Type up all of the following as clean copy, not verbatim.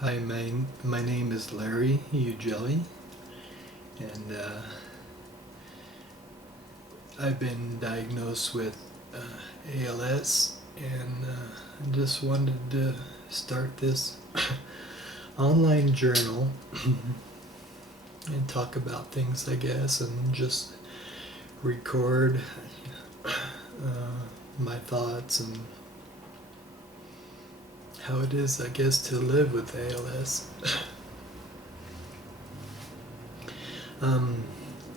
Hi, my name is Larry Ugelli, and I've been diagnosed with ALS, and just wanted to start this online journal and talk about things, I guess, and just record my thoughts and how it is, I guess, to live with ALS.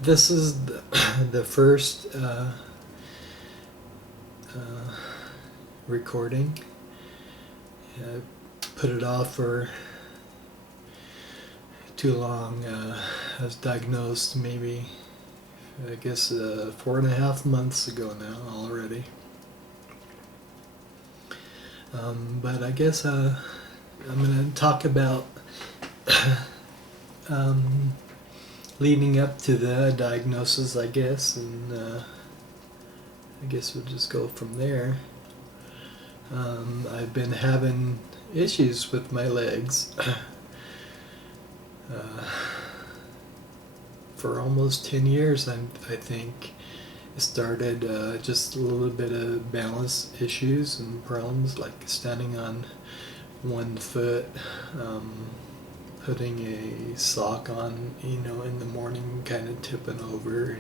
This is the first recording. I put it off for too long. I was diagnosed maybe, I guess, 4.5 months ago now already. But I guess I'm going to talk about leading up to the diagnosis, I guess, and I guess we'll just go from there. I've been having issues with my legs for almost 10 years, I think. It started just a little bit of balance issues and problems, like standing on one foot, putting a sock on, in the morning, kind of tipping over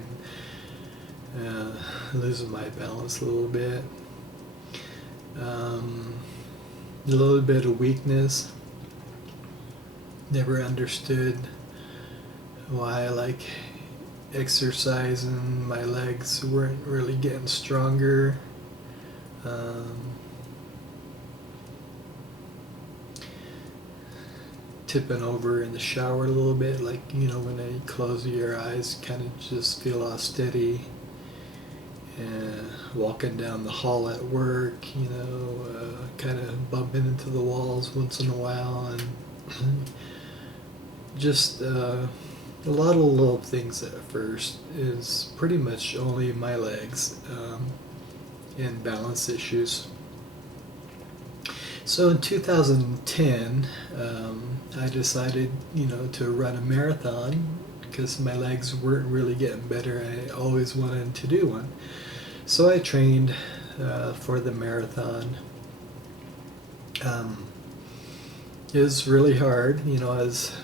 and losing my balance a little bit. A little bit of weakness. Never understood why, like, exercise and my legs weren't really getting stronger. Tipping over in the shower a little bit, like, when you close your eyes, kind of just feel all steady. And walking down the hall at work, kind of bumping into the walls once in a while, and just a lot of little things at first. Is pretty much only my legs and balance issues. So in 2010, I decided, to run a marathon because my legs weren't really getting better. I always wanted to do one. So I trained for the marathon. It was really hard. I was,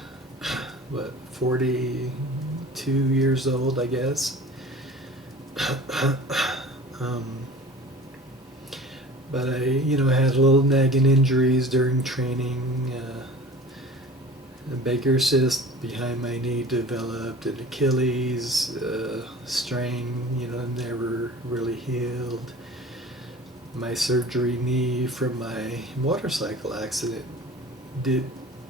42 years old, I guess. But I, had little nagging injuries during training. A Baker's cyst behind my knee developed, an Achilles strain, never really healed. My surgery knee from my motorcycle accident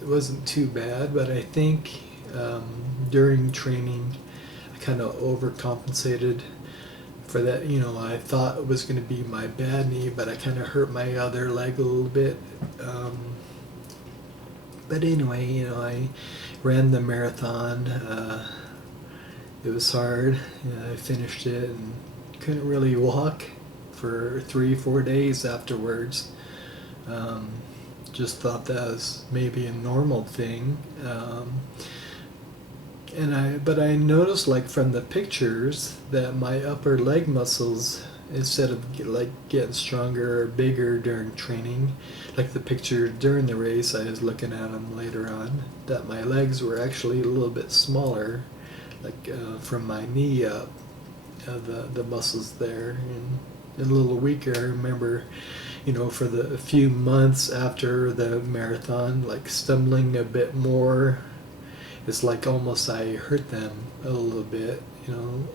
wasn't too bad, but I think during training I kind of overcompensated for that. I thought it was going to be my bad knee, but I kind of hurt my other leg a little bit. But anyway, I ran the marathon. It was hard. I finished it and couldn't really walk for 3-4 days afterwards. Just thought that was maybe a normal thing. But I noticed, like, from the pictures, that my upper leg muscles, instead of getting stronger or bigger during training, like the picture during the race, I was looking at them later on, that my legs were actually a little bit smaller, like from my knee up, the muscles there, and a little weaker. I remember, for the few months after the marathon, like stumbling a bit more. It's like almost I hurt them a little bit,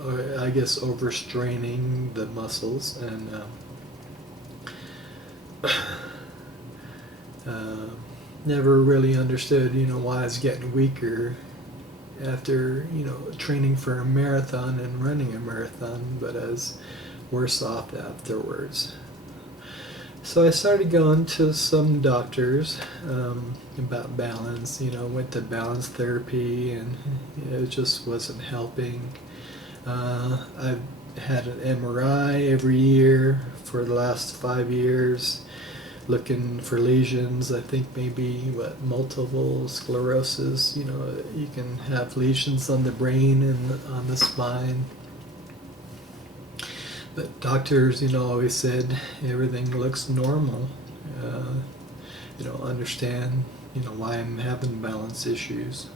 or I guess overstraining the muscles, and never really understood, why I was getting weaker after, training for a marathon and running a marathon, but I was worse off afterwards. So I started going to some doctors about balance. Went to balance therapy, and it just wasn't helping. I've had an MRI every year for the last 5 years, looking for lesions. I think maybe multiple sclerosis. You can have lesions on the brain and on the spine. But doctors, always said everything looks normal. Understand, why I'm having balance issues.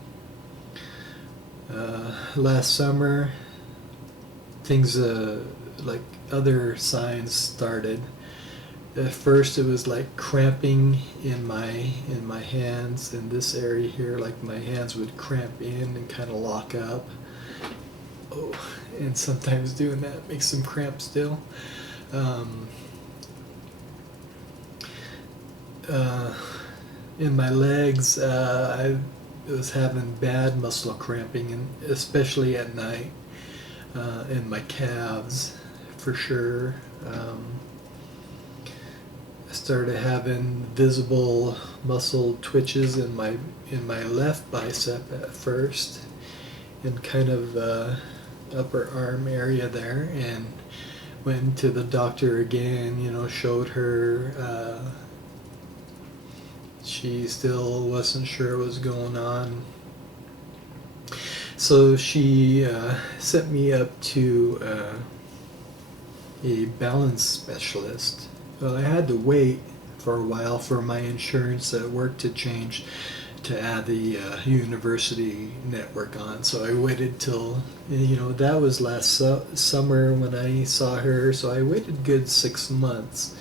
Last summer, things like other signs started. At first, it was like cramping in my hands in this area here. Like my hands would cramp in and kind of lock up. Oh, and sometimes doing that makes them cramp still. In my legs, I was having bad muscle cramping, and especially at night. In my calves, for sure. I started having visible muscle twitches in my left bicep at first, and kind of upper arm area there, and went to the doctor again. Showed her. She still wasn't sure what was going on. So she sent me up to a balance specialist. Well, I had to wait for a while for my insurance at work to change to add the university network on. So I waited till, that was last summer when I saw her. So I waited good 6 months.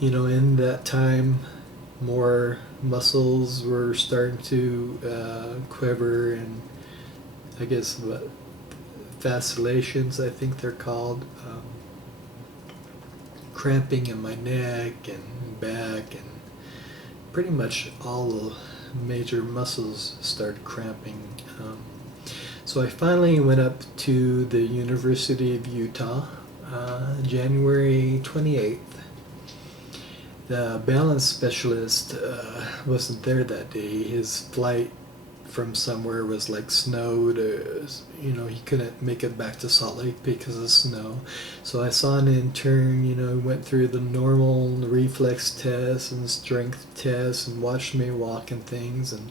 In that time, more muscles were starting to quiver, and I guess vacillations, I think they're called, cramping in my neck and back, and pretty much all the major muscles started cramping. So I finally went up to the University of Utah, January 28th. The balance specialist wasn't there that day. His flight from somewhere was like snowed. He couldn't make it back to Salt Lake because of snow. So I saw an intern, went through the normal reflex tests and strength tests and watched me walk and things, and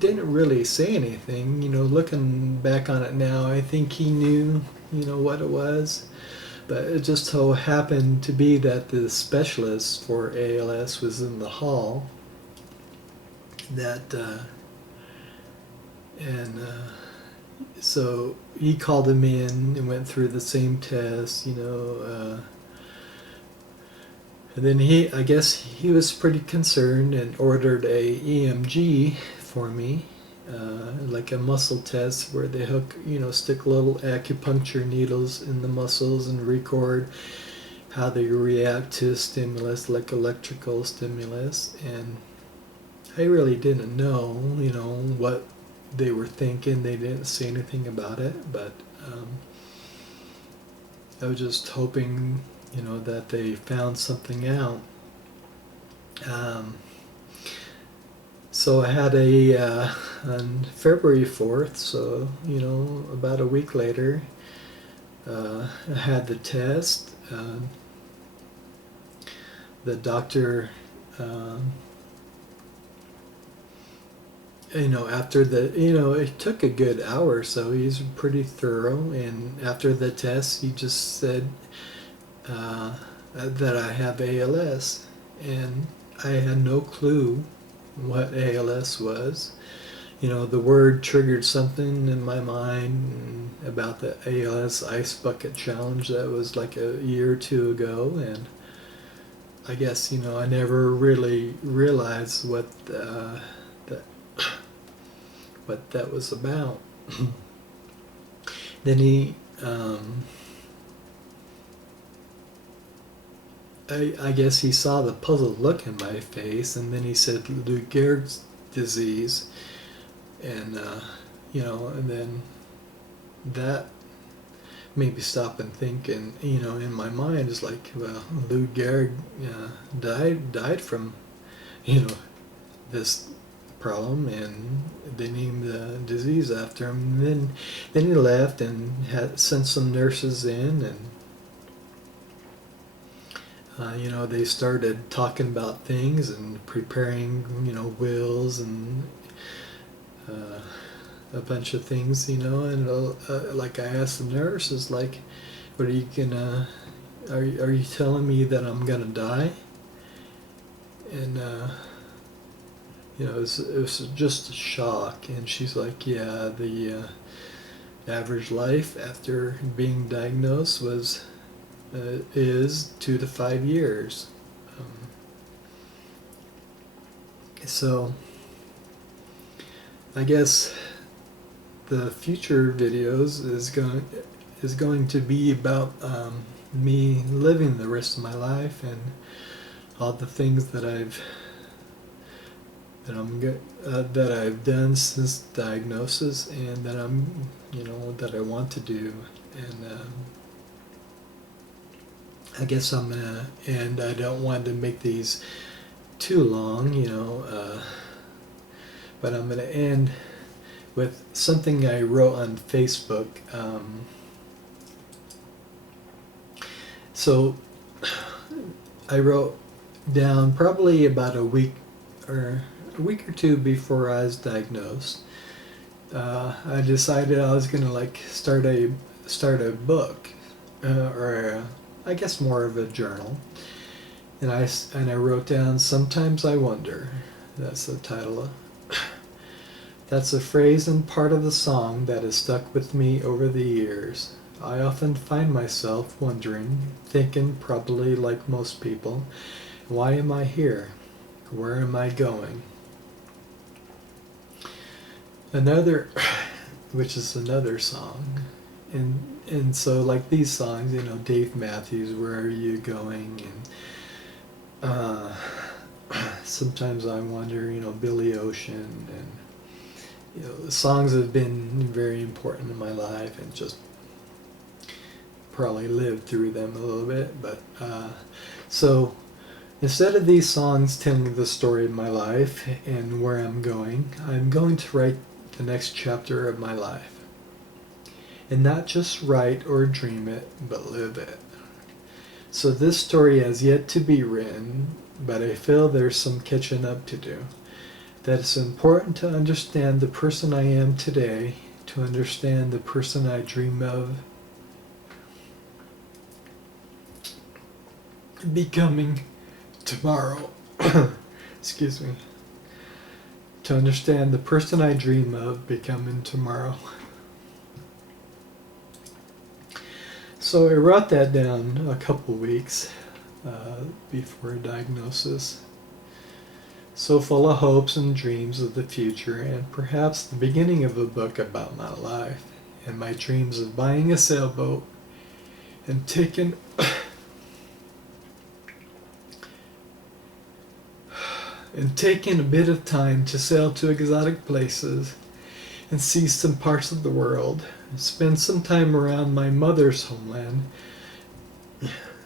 didn't really say anything. Looking back on it now, I think he knew, what it was. But it just so happened to be that the specialist for ALS was in the hall. So he called him in and went through the same test, and then I guess he was pretty concerned and ordered a EMG for me. Like a muscle test where they stick little acupuncture needles in the muscles and record how they react to stimulus, like electrical stimulus. And I really didn't know, what they were thinking. They didn't say anything about it, but I was just hoping, that they found something out. So I had on February 4th, so, about a week later, I had the test. The doctor, after it took a good hour, so he's pretty thorough, and after the test, he just said that I have ALS, and I had no clue what ALS was. The word triggered something in my mind about the ALS Ice Bucket Challenge that was like a year or two ago, and I guess, I never really realized what that was about. Then he, I guess he saw the puzzled look in my face, and then he said Lou Gehrig's disease, and and then that made me stop and think, and in my mind it's like, well, Lou Gehrig died from this problem, and they named the disease after him. And then he left and had sent some nurses in, and They started talking about things and preparing, wills and uh, a bunch of things, and like I asked the nurse, is like, what are you gonna, are you telling me that I'm gonna die? And, it was just a shock. And she's like, yeah, the average life after being diagnosed is 2 to 5 years. Um, so I guess the future videos is going to be about me living the rest of my life and all the things that I've done since diagnosis, and that I want to do. And I guess and I don't want to make these too long, but I'm gonna end with something I wrote on Facebook. So I wrote down probably about or a week or two before I was diagnosed. I decided I was gonna start a book, I guess more of a journal, and I wrote down, "Sometimes I wonder." That's the title. That's a phrase and part of the song that has stuck with me over the years. I often find myself wondering, thinking probably like most people, why am I here? Where am I going? Another, which is another song. And so like these songs, Dave Matthews, "Where Are You Going?" And Sometimes I Wonder, Billy Ocean, and the songs have been very important in my life, and just probably lived through them a little bit. But so instead of these songs telling the story of my life and where I'm going to write the next chapter of my life. And not just write or dream it, but live it. So this story has yet to be written, but I feel there's some catching up to do. That it's important to understand the person I am today, to understand the person I dream of becoming tomorrow. Excuse me. To understand the person I dream of becoming tomorrow. So I wrote that down a couple weeks before diagnosis. So full of hopes and dreams of the future, and perhaps the beginning of a book about my life and my dreams of buying a sailboat and taking a bit of time to sail to exotic places and see some parts of the world, spend some time around my mother's homeland,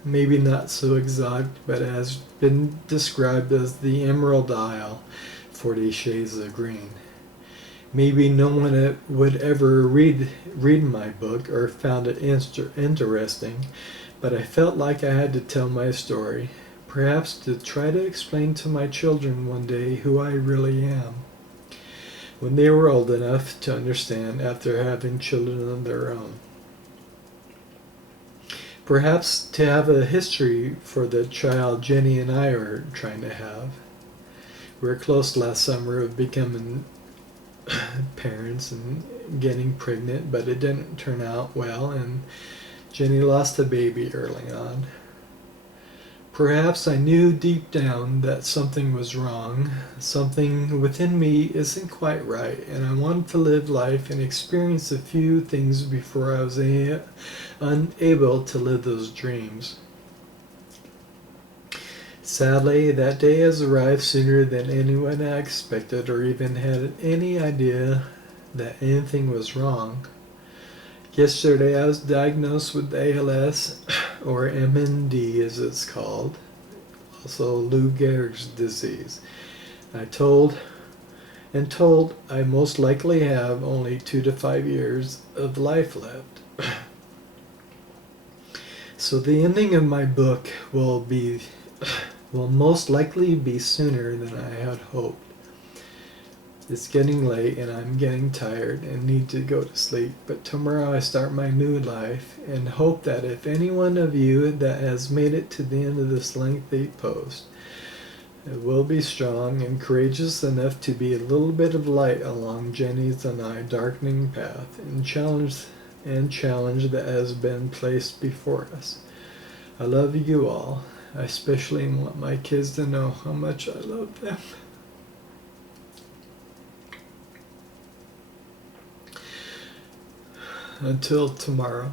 maybe not so exotic, but has been described as the Emerald Isle, 40 Shades of Green. Maybe no one would ever read my book or found it interesting, but I felt like I had to tell my story, perhaps to try to explain to my children one day who I really am, when they were old enough to understand after having children of their own. Perhaps to have a history for the child Jenny and I are trying to have. We were close last summer of becoming parents and getting pregnant, but it didn't turn out well, and Jenny lost a baby early on. Perhaps I knew deep down that something was wrong, something within me isn't quite right, and I wanted to live life and experience a few things before I was unable to live those dreams. Sadly, that day has arrived sooner than anyone had expected or even had any idea that anything was wrong. Yesterday I was diagnosed with ALS, or MND as it's called, also Lou Gehrig's disease. I told I most likely have only 2 to 5 years of life left. So the ending of my book will most likely be sooner than I had hoped. It's getting late and I'm getting tired and need to go to sleep, but tomorrow I start my new life and hope that if any one of you that has made it to the end of this lengthy post will be strong and courageous enough to be a little bit of light along Jenny's and I darkening path and challenge that has been placed before us. I love you all. I especially want my kids to know how much I love them. Until tomorrow.